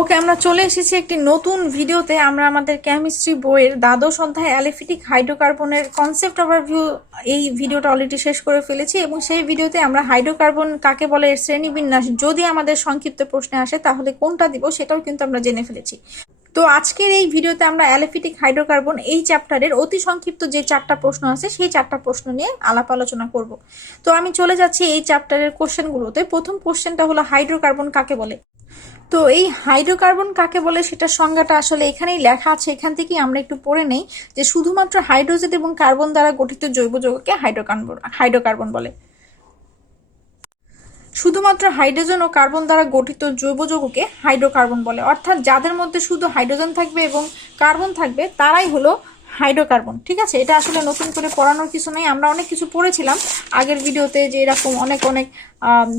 ওকে, আমরা চলে এসেছি একটি নতুন ভিডিওতে। আমরা আমাদের কেমিস্ট্রি বইয়ের দ্বাদশ অধ্যায় অ্যালিফিটিক হাইড্রোকার্বনের কনসেপ্ট ওভারভিউ এই ভিডিওটা অলরেডি শেষ করে ফেলেছি, এবং সেই ভিডিওতে আমরা হাইড্রোকার্বন কাকে বলে, এর শ্রেণীবিন্যাস যদি আমাদের সংক্ষিপ্ত প্রশ্নে আসে তাহলে কোনটা দিব সেটাও কিন্তু আমরা জেনে ফেলেছি। তো আজকের এই ভিডিওতে আমরা অ্যালিফিটিক হাইড্রোকার্বন এই চ্যাপ্টারের অতি সংক্ষিপ্ত যে 4টা প্রশ্ন আছে সেই 4টা প্রশ্ন নিয়ে আলাপ আলোচনা করব। তো আমি চলে যাচ্ছি এই চ্যাপ্টারের কোশ্চেনগুলোতে। প্রথম কোশ্চেনটা হলো হাইড্রোকার্বন কাকে বলে। তো এই হাইড্রোকার্বন কাকে বলে সেটার সংজ্ঞাটা আসলে এখানেই লেখা আছে, এখান থেকেই আমরা একটু পড়ে নেই যে শুধুমাত্র হাইড্রোজেন এবং কার্বন দ্বারা গঠিত জৈব যৌগকে হাইড্রোকার্বন বলে। শুধুমাত্র হাইড্রোজেন ও কার্বন দ্বারা গঠিত জৈব যৌগকে হাইড্রোকার্বন বলে, অর্থাৎ যাদের মধ্যে শুধু হাইড্রোজেন থাকবে এবং কার্বন থাকবে তারাই হলো হাইড্রোকার্বন। ঠিক আছে, এটা আসলে নতুন করে পড়ানোর কিছু নেই। আমরা অনেক কিছু পড়েছিলাম আগের ভিডিওতে, যে এরকম অনেক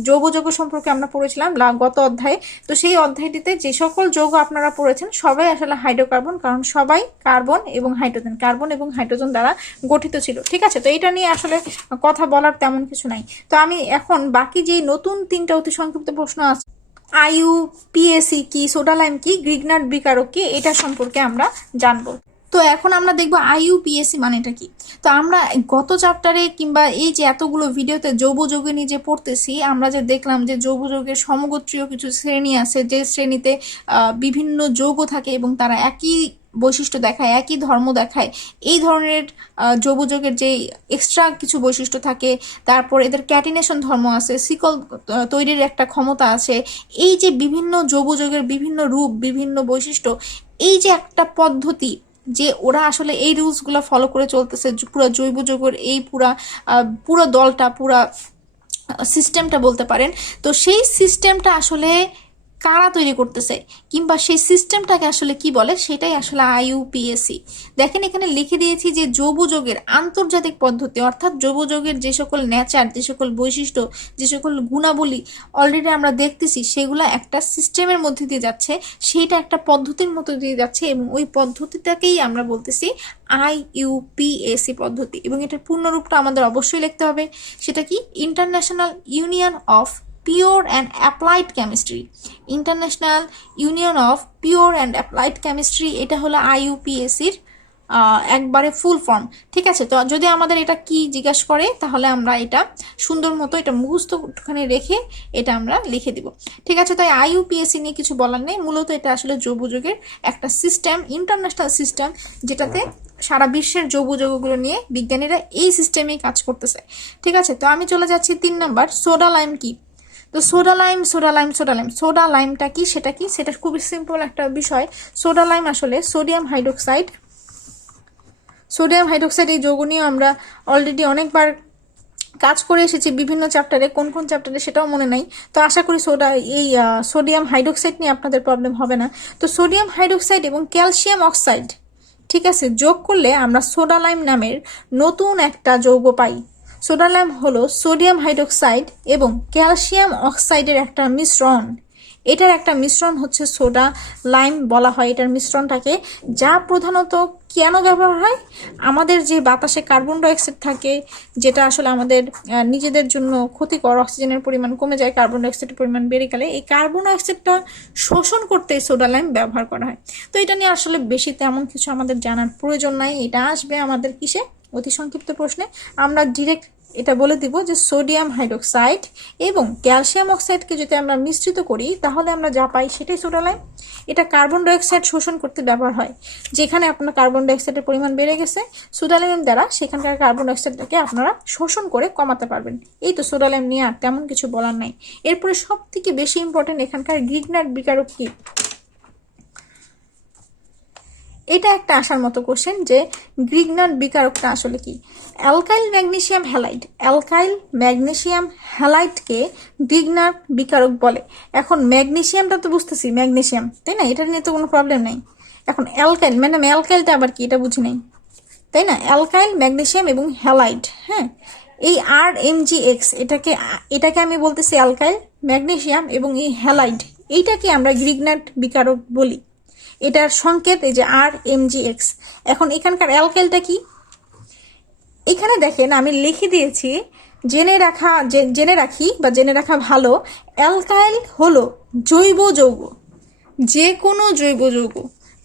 জৈব যৌগ সম্পর্কে আমরা পড়েছিলাম গত অধ্যায়ে। তো সেই অধ্যায়টিতে যে সকল যৌগ আপনারা পড়েছেন সবাই আসলে হাইড্রোকার্বন, কারণ সবাই কার্বন এবং হাইড্রোজেন দ্বারা গঠিত ছিল। ঠিক আছে, তো এটা নিয়ে আসলে কথা বলার তেমন কিছু নাই। তো আমি এখন বাকি যে নতুন 3টা অতি সংক্ষিপ্ত প্রশ্ন আছে, IUPAC কি, সোডা লাইম কি, গ্রিগনার্ড বিকারক কি, এটা সম্পর্কে আমরা জানবো। তো এখন আমরা দেখবো IUPAC মানেটা কি। তো আমরা গত চ্যাপ্টারে কিংবা এই যে এতগুলো ভিডিওতে যৌব যৌগ নিয়ে যে পড়তেছি, আমরা যে দেখলাম যে যৌব যৌগের সমগোত্রীয় কিছু শ্রেণী আছে, যে শ্রেণীতে বিভিন্ন যৌগ থাকে এবং তারা একই বৈশিষ্ট্য দেখায়, একই ধর্ম দেখায়। এই ধরনের যৌব যৌগের যে এক্সট্রা কিছু বৈশিষ্ট্য থাকে, তারপর এদের ক্যাটিনেশন ধর্ম আছে, শিকল তৈরির একটা ক্ষমতা আছে। এই যে বিভিন্ন যৌব যৌগের বিভিন্ন রূপ, বিভিন্ন বৈশিষ্ট্য, এই যে একটা পদ্ধতি যে ওরা আসলে এই রুলসগুলো ফলো করে চলতেছে, পুরো জৈব যৌগের এই পুরো দলটা, পুরা সিস্টেমটা বলতে পারেন। তো সেই সিস্টেমটা আসলে কারা তৈরি করতেছে কিংবা সেই সিস্টেমটাকে আসলে কি বলে, সেটাই আসলে IUPAC। দেখেন এখানে লিখে দিয়েছি যে যৌব যৌগের আন্তর্জাতিক পদ্ধতি, অর্থাৎ যৌব যৌগের যে সকল নেচার, যে সকল বৈশিষ্ট্য, যে সকল গুণাবলী অলরেডি আমরা দেখতেছি, সেগুলো একটা সিস্টেমের মধ্যে দিয়ে যাচ্ছে, সেইটা একটা পদ্ধতির মধ্যে দিয়ে যাচ্ছে, এবং ওই পদ্ধতিটাকেই আমরা বলতেছি IUPAC পদ্ধতি। এবং এটার পূর্ণরূপটা আমাদের অবশ্যই লিখতে হবে। সেটা কি? International union of pure and applied chemistry. International union of pure and applied chemistry, এটা হলো IUPACর একবারে ফুল ফর্ম। ঠিক আছে, তো যদি আমাদের এটা কি জিজ্ঞাসা করে তাহলে আমরা এটা সুন্দর মতো এটা মুখস্থ একটুখানি রেখে এটা আমরা লিখে দিব। ঠিক আছে, তাই IUPAC নিয়ে কিছু বলার নেই। মূলত এটা আসলে যৌব যৌগের একটা সিস্টেম, ইন্টারন্যাশনাল সিস্টেম, যেটাতে সারা বিশ্বের যৌব যৌগগুলো নিয়ে বিজ্ঞানীরা এই সিস্টেমেই কাজ করতেছে। ঠিক আছে, তো আমি চলে যাচ্ছি 3 নাম্বার, সোডা লাইম কি। তো সোডা লাইমটা কি, সেটা কি, সেটা খুবই সিম্পল একটা বিষয়। সোডা লাইম আসলে সোডিয়াম হাইড্রোক্সাইড এই যৌগ নিয়ে আমরা অলরেডি অনেকবার কাজ করে এসেছি বিভিন্ন চ্যাপ্টারে। কোন কোন চ্যাপ্টারে সেটাও মনে নাই। তো আশা করি সোডিয়াম হাইড্রোক্সাইড নিয়ে আপনাদের প্রবলেম হবে না। তো সোডিয়াম হাইড্রোক্সাইড এবং ক্যালসিয়াম অক্সাইড, ঠিক আছে, যোগ করলে আমরা সোডা লাইম নামের নতুন একটা যৌগ পাই। সোডা লাইম হলো সোডিয়াম হাইড্রোক্সাইড এবং ক্যালসিয়াম অক্সাইডের একটা মিশ্রণ। এটার একটা মিশ্রণ হচ্ছে সোডা লাইম বলা হয় এটার মিশ্রণটাকে, যা প্রধানত কেন ব্যবহার হয়? আমাদের যে বাতাসে কার্বন ডাইঅক্সাইড থাকে, যেটা আসলে আমাদের নিজেদের জন্য ক্ষতিকর, অক্সিজেনের পরিমাণ কমে যায়, কার্বন ডাইঅক্সাইডের পরিমাণ বেড়ে গেলে এই কার্বন ডাইঅক্সাইডটা শোষণ করতে সোডা লাইম ব্যবহার করা হয়। তো এটা নিয়ে আসলে বেশি তেমন কিছু আমাদের জানার প্রয়োজন নাই। এটা আসবে আমাদের কিসে, অতি সংক্ষিপ্ত প্রশ্নে। আমরা ডিরেক্ট এটা বলে দিব যে সোডিয়াম হাইড্রোক্সাইড এবং ক্যালসিয়াম অক্সাইডকে যদি আমরা মিশ্রিত করি তাহলে আমরা যা পাই সেটাই সোডা লাইম। এটা কার্বন ডাইঅক্সাইড শোষণ করতে ব্যবহার হয়। যেখানে আপনার কার্বন ডাইঅক্সাইডের পরিমাণ বেড়ে গেছে, সোডা লাইমের দ্বারা সেখানকার কার্বন ডাইঅক্সাইডটাকে আপনারা শোষণ করে কমাতে পারবেন। এই তো সোডা লাইম নিয়ে আর তেমন কিছু বলার নাই। এরপরে সব থেকে বেশি ইম্পর্টেন্ট এখানকার গ্রিগনার্ড বিকারক কি। এটা একটা আসার মতো কোশ্চেন যে গ্রিগনার্ড বিকারকটা আসলে কি। অ্যালকাইল ম্যাগনেসিয়াম হ্যালাইডকে গ্রিগনার্ড বিকারক বলে। এখন ম্যাগনেসিয়ামটা তো বুঝতেছি, ম্যাগনেসিয়াম, তাই না, এটা নিয়ে তো কোনো প্রবলেম নেই। এখন অ্যালকাইল মানে অ্যালকাইলটা আবার কি, এটা বুঝি নাই, তাই না। অ্যালকাইল, ম্যাগনেসিয়াম এবং হ্যালাইড, হ্যাঁ, এই RMgX এটাকে আমি বলতেছি অ্যালকাইল, ম্যাগনেসিয়াম এবং এই হ্যালাইড, এইটাকে আমরা গ্রিগনার্ড বিকারক বলি। এটার সংকেত এই যে RMgX। এখন এখানকার অ্যালকাইলটা কি, এখানে দেখেন আমি লিখে দিয়েছি, জেনে রাখা ভালো। অ্যালকাইল হলো জৈব যৌগ, যে কোনো জৈব যৌগ।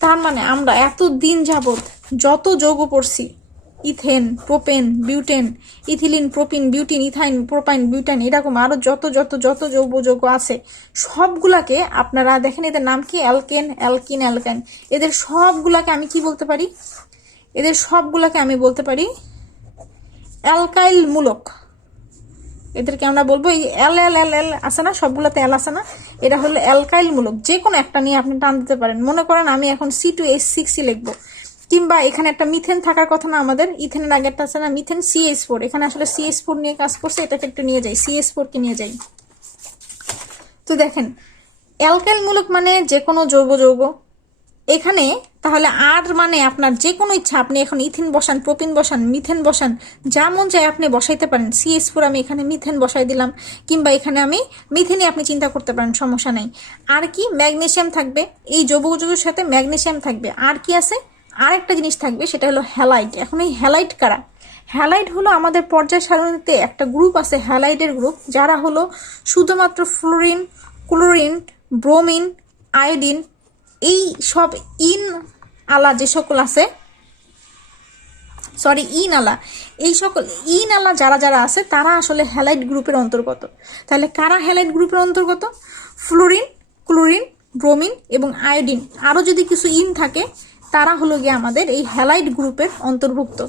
তার মানে আমরা এত দিন যাবত যত যৌগ পড়ছি, ethane, propane, butane, ethylene, propene, butene, ethyne, propyne, butyne, এরকম আরো যত যত যত জৈব যৌগ আছে সবগুলাকে আপনারা দেখেন, এদের নাম কি? Alkane, alkyne, অ্যালকাইন। এদের সবগুলাকে আমি কি বলতে পারি? এদের সবগুলাকে আমি বলতে পারি অ্যালকাইল মূলক। এদেরকে আমরা বলবো এই এল এল এল এল আছে না, সবগুলোতে এল আছে না, এটা হলো অ্যালকাইল মূলক। যে কোনো একটা নিয়ে আপনি টান দিতে পারেন। মনে করেন আমি এখন C2H6 লিখবো, কিংবা এখানে একটা মিথেন থাকার কথা না আমাদের, ইথেনের আগে একটা আছে না মিথেন, CH4, এখানে আসলে CH4 নিয়ে কাজ করছে, এটাকে একটু নিয়ে যাই, CH4 কে নিয়ে যাই। তো দেখেন অ্যালকাইল মূলক মানে যে কোনো জৈব যৌগ। এখানে তাহলে আর মানে আপনার যে কোনো ইচ্ছা, আপনি এখন ইথিন বসান, প্রোপিন বসান, মিথেন বসান, যা মন চায় আপনি বসাইতে পারেন। CH4 আমি এখানে মিথেন বসাই দিলাম, কিংবা এখানে আমি মিথেনই আপনি চিন্তা করতে পারেন, সমস্যা নাই। আর কি? ম্যাগনেসিয়াম থাকবে, এই জৈব যৌগের সাথে ম্যাগনেসিয়াম থাকবে। আর কি আছে? আর একটা জিনিস থাকবে, সেটা হলো হ্যালাইড। এখন এই হ্যালাইড কারা? হ্যালাইড হলো আমাদের পর্যায় সারণীতে একটা গ্রুপ আছে, হ্যালাইডের গ্রুপ, যারা হলো শুধুমাত্র ফ্লোরিন, ক্লোরিন, ব্রোমিন, আয়োডিন, এই সব ইন আলা যে সকল আছে, ইন আলা, এই সকল ইন আলা যারা যারা আছে তারা আসলে হ্যালাইড গ্রুপের অন্তর্গত। তাহলে কারা হ্যালাইড গ্রুপের অন্তর্গত? ফ্লোরিন, ক্লোরিন, ব্রোমিন এবং আয়োডিন, আরও যদি কিছু ইন থাকে তারা হলো গিয়ে আমাদের এই হ্যালাইড গ্রুপের অন্তর্ভুক্ত।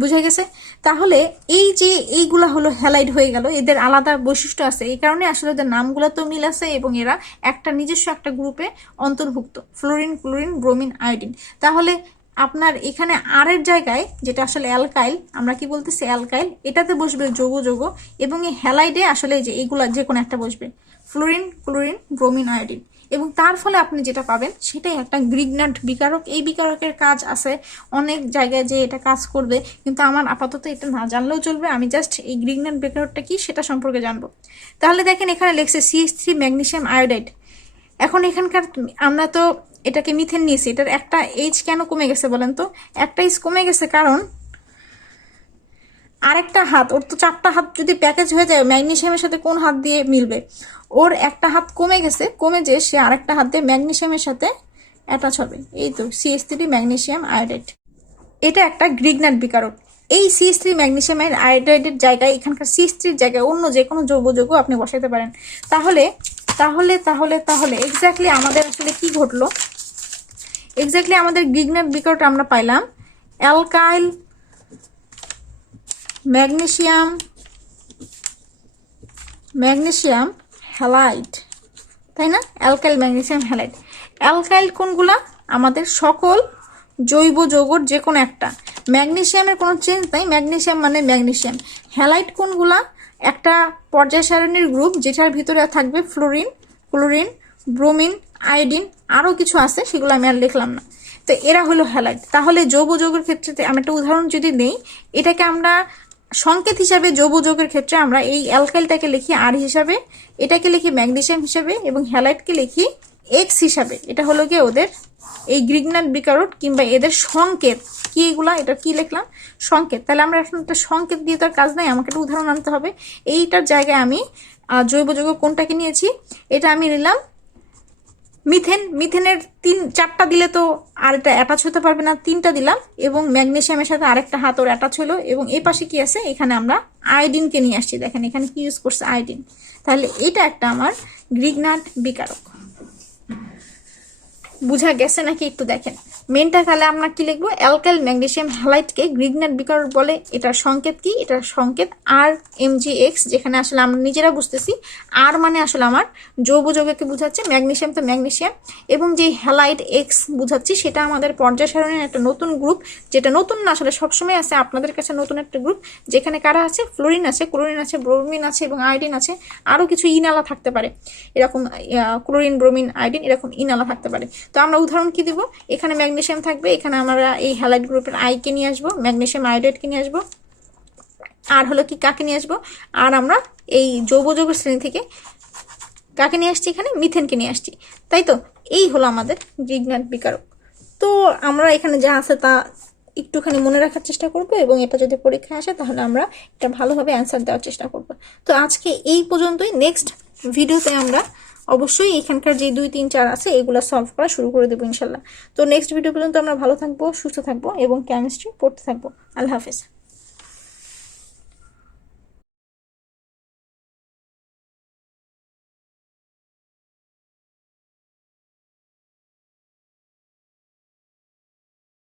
বুঝা গেছে? তাহলে এই যে এইগুলা হলো হ্যালাইড হয়ে গেল, এদের আলাদা বৈশিষ্ট্য আছে, এই কারণে আসলে এদের নামগুলো তো মিল আছে এবং এরা একটা নিজস্ব একটা গ্রুপে অন্তর্ভুক্ত, ফ্লোরিন, ক্লোরিন, ব্রোমিন, আয়োডিন। তাহলে আপনার এখানে আর এর জায়গায় যেটা আসলে অ্যালকাইল, আমরা কি বলতেছি অ্যালকাইল, এটাতে বসবে যৌগ যৌগ, এবং এই হ্যালাইডে আসলে যে এইগুলা যে কোনো একটা বসবে, ফ্লোরিন, ক্লোরিন, ব্রোমিন, আয়োডিন। এবং তার ফলে আপনি যেটা পাবেন সেটাই একটা গ্রিগনান্ট বিকারক। এই বিকারকের কাজ আছে অনেক জায়গায়, যে এটা কাজ করবে, কিন্তু আমার আপাতত এটা না জানলেও চলবে। আমি জাস্ট এই গ্রিগনান্ট বিকারকটা কি সেটা সম্পর্কে জানবো। তাহলে দেখেন এখানে লেখছে CH3 ম্যাগনেসিয়াম আয়োডাইড। এখন এখানকার আমরা তো এটাকে মিথেন নিয়েছি, এটার একটা এইচ কেন কমে গেছে বলেন তো? একটা এইচ কমে গেছে কারণ আরেকটা হাত, ওর তো 4টা হাত যদি প্যাকেজ হয়ে যায়, ম্যাগনেসিয়ামের সাথে কোন হাত দিয়ে মিলবে? ওর একটা হাত কমে গেছে, কমে যে সে আরেকটা হাত দিয়ে ম্যাগনেসিয়ামের সাথে অ্যাটাচ হবে। এই তো CH3 ম্যাগনেসিয়াম আয়োডাইড, এটা একটা গ্রিগনান্ট বিকারক। এই CH3 ম্যাগনেসিয়াম আয়োডাইডের জায়গায়, এখানকার CH3 এর জায়গায় অন্য যে কোনো যৌগ যৌগ আপনি বসাইতে পারেন। তাহলে তাহলে তাহলে তাহলে এক্স্যাক্টলি আমাদের আসলে কি ঘটলো? এক্স্যাক্টলি আমাদের গ্রিগনান্ট বিকারকটা আমরা পাইলাম অ্যালকাইল ম্যাগনেসিয়াম হ্যালাইড, তাই না? Alkyl magnesium halide. অ্যালকাইল কোনগুলা? আমাদের সকল জৈব যৌগর যে কোনো একটা। ম্যাগনেসিয়ামের কোনো চেঞ্জ নাই, ম্যাগনেসিয়াম মানে ম্যাগনেসিয়াম। হ্যালাইড কোনগুলা? একটা পর্যায় সারণীর গ্রুপ যেটার ভিতরে থাকবে ফ্লোরিন, ক্লোরিন, ব্রোমিন, আয়োডিন, আরও কিছু আছে সেগুলো আমি আর লিখলাম না। তো এরা হলো হ্যালাইড। তাহলে জৈব যৌগের ক্ষেত্রে আমি একটা উদাহরণ যদি নেই, এটাকে আমরা সংকেত হিসাবে জৈব যৌগের ক্ষেত্রে আমরা এই অ্যালকাইলটাকে লিখি আর হিসাবে, এটাকে লিখি ম্যাগনেসিয়াম হিসাবে, এবং হ্যালাইডকে লিখি এক্স হিসাবে। এটা হলো গিয়ে ওদের এই গ্রিগনান্ট বিকারক কিংবা এদের সংকেত। কি এগুলা? এটা কি লিখলাম? সংকেত। তাহলে আমরা এখন একটা সংকেত দিয়ে তার কাজ নাই, আমাকে একটা উদাহরণ আনতে হবে। এইটার জায়গায় আমি জৈব যৌগ কোনটাকে নিয়েছি? এটা আমি নিলাম মিথেন। মিথেনের 4টা দিলে তো আর এটা অ্যাটাচ হতে পারবে না, 3টা দিলাম, এবং ম্যাগনেসিয়ামের সাথে আরেকটা হাত ওর অ্যাটাচ হলো। এবং এই পাশে কি আছে? এখানে আমরা আয়োডিনকে নিয়ে আসছি। দেখেন এখানে কি ইউজ করছে? আয়োডিন। তাহলে এটা একটা আমার গ্রিগনান্ট বিকারক। বুঝা গেছে নাকি একটু দেখেন মেনটা? তাহলে আমরা কি লিখবো? অ্যালকাইল ম্যাগনেসিয়াম হ্যালাইডকে গ্রিগনান্ট বিকারক বলে। এটার সংকেত কি? এটার সংকেত RMgX, যেখানে আসলে আমরা নিজেরা বুঝতেছি আর মানে আসলে আমার জৈব যৌগকে বুঝাচ্ছে, ম্যাগনেসিয়াম তো ম্যাগনেসিয়াম, এবং যে হ্যালাইড X বুঝাচ্ছি সেটা আমাদের পর্যায় সারণীর একটা নতুন গ্রুপ, যেটা নতুন না আসলে সবসময় আছে আপনাদের কাছে নতুন একটা গ্রুপ, যেখানে কারা আছে? ফ্লোরিন আছে, ক্লোরিন আছে, ব্রোমিন আছে এবং আয়োডিন আছে, আরও কিছু ইনালা থাকতে পারে, এরকম ক্লোরিন, ব্রোমিন, আয়োডিন এরকম ইনালা থাকতে পারে। তো আমরা উদাহরণ কি দিব? এখানে ম্যাগনেসিয়াম থাকবে, এখানে আমরা এই হ্যালাইড গ্রুপের আইকে নিয়ে আসবো, ম্যাগনেসিয়াম আয়োডাইডকে নিয়ে আসবো, আর হলো কি কাকে নিয়ে আসবো? আর আমরা এই জৈব যৌগের শ্রেণী থেকে কাকে নিয়ে আসছি? এখানে মিথেনকে নিয়ে আসছি, তাই তো? এই হলো আমাদের গ্রিগনান্ট বিকারক। তো আমরা এখানে যা আছে তা একটুখানি মনে রাখার চেষ্টা করব, এবং এটা যদি পরীক্ষায় আসে তাহলে আমরা এটা ভালোভাবে অ্যান্সার দেওয়ার চেষ্টা করব। তো আজকে এই পর্যন্তই। নেক্সট ভিডিওতে আমরা অবশ্যই এখানকার যে 2 3 4 আছে এগুলো সলভ করা শুরু করে দেবো ইনশাল্লাহ। তো নেক্সট ভিডিও পর্যন্ত আমরা ভালো থাকবো, সুস্থ থাকবো এবং কেমিস্ট্রি পড়তে থাকবো। আল্লাহ হাফেজ।